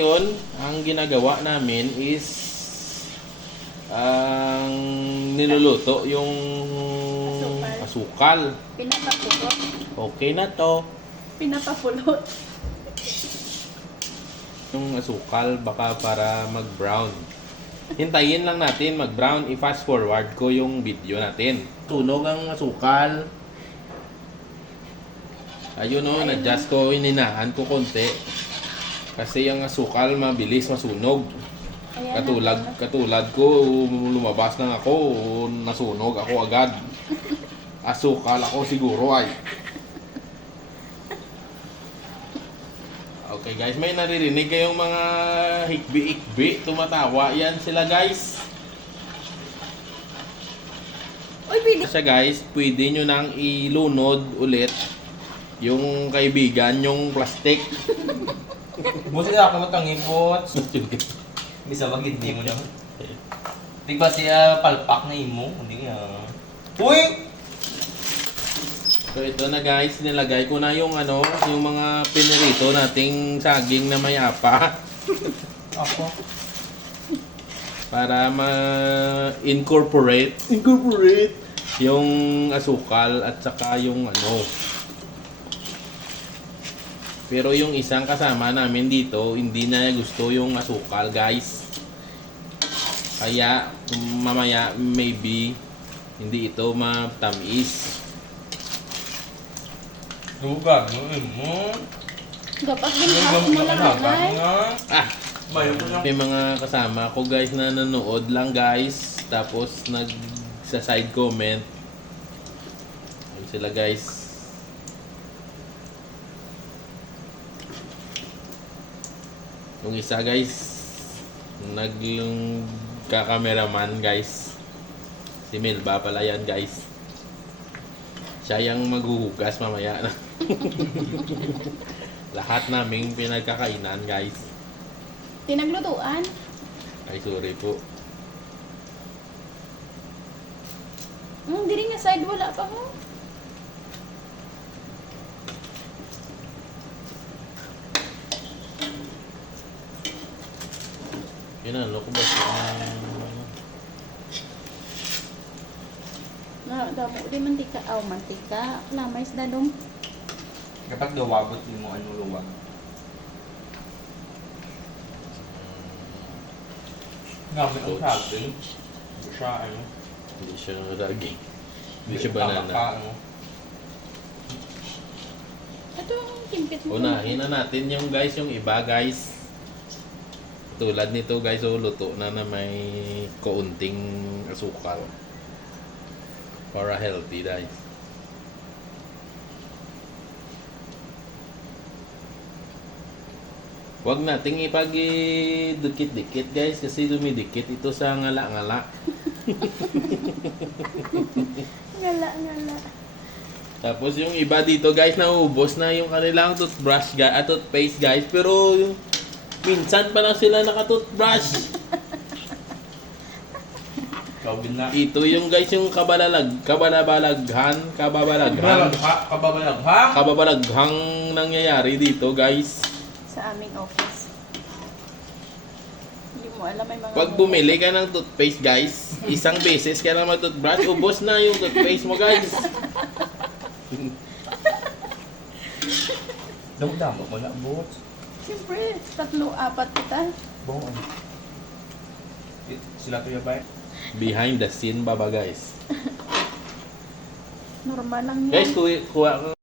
Ngayon, ang ginagawa namin is ang niluluto yung asukal. Pinapapulot. Okay na to. Pinapapulot. Yung asukal baka para mag-brown. Hintayin lang natin mag-brown. I-fast forward ko yung video natin. Tunog ang asukal. Ayun o, na-adjust ko, ininaan ko konti. Kasi yung asukal mabilis masunog. Ayan Katulad ko, lumabas lang ako, nasunog ako agad. Asukal ako siguro ay. Okay guys, may naririnig kayong mga hikbi-ikbi, tumatawa. Yan sila guys. Uy, pili. Siya guys, pwede nyo nang ilunod ulit yung kaibigan, yung plastic. Buti na ako matangin po. Bisa magindi mo naman. Di ba siya palpak na imo? Hindi nga. Uy! So ito na guys, nilagay ko na yung yung mga pinirito nating saging na may apa. Ako? Para ma-incorporate yung asukal at saka yung Pero yung isang kasama namin dito, hindi na gusto yung asukal, guys. Kaya mamaya maybe hindi ito matamis. Lugag mo. Dapat ginagawa mo lang, nanay. Ah, Bayo ko lang. may mga kasama ko guys na nanonood lang guys. Tapos sa side comment. Ayun sila guys. Yung isa guys, nagka-cameraman guys. Si Melba pala yan guys. Siya yung maghuhugas mamaya na. Lahat naming pinagkakainan guys. Tinaglutuan. Ay sorry po. Diri nga side wala pa ho. Yun ko ba Na damo di mantika. Aw, mantika. Lamay sa dadong. Kapag gawabot mo luwag. Gamit ang saging. Hindi siya Hindi siya saging. Hindi siya banana. Ito ang kimpit mo. Unahin na natin yung guys, yung iba guys. Tulad nito guys, luto na may kaunting asukal. Para healthy guys. Huwag nating ipag-dikit-dikit guys kasi dumidikit ito sa ngala-ngala. Ngala. Tapos yung iba dito guys, naubos na yung kanilang toothbrush at toothpaste guys. Pero minsan pa lang sila naka-toothbrush. Kawin na. Ito yung guys, yung kababalaghang nangyayari dito guys. Sa aming office. Hindi mo alam may mga... Pag bumili ka ng toothpaste guys, isang beses ka lang mag-toothbrush, ubos na yung toothpaste mo guys. Damo mo na, bot. Siyempre, 3-4 kita. Bong ano? Sila to yabay? Behind the scene baba guys. Normal lang yan. Guys, kuha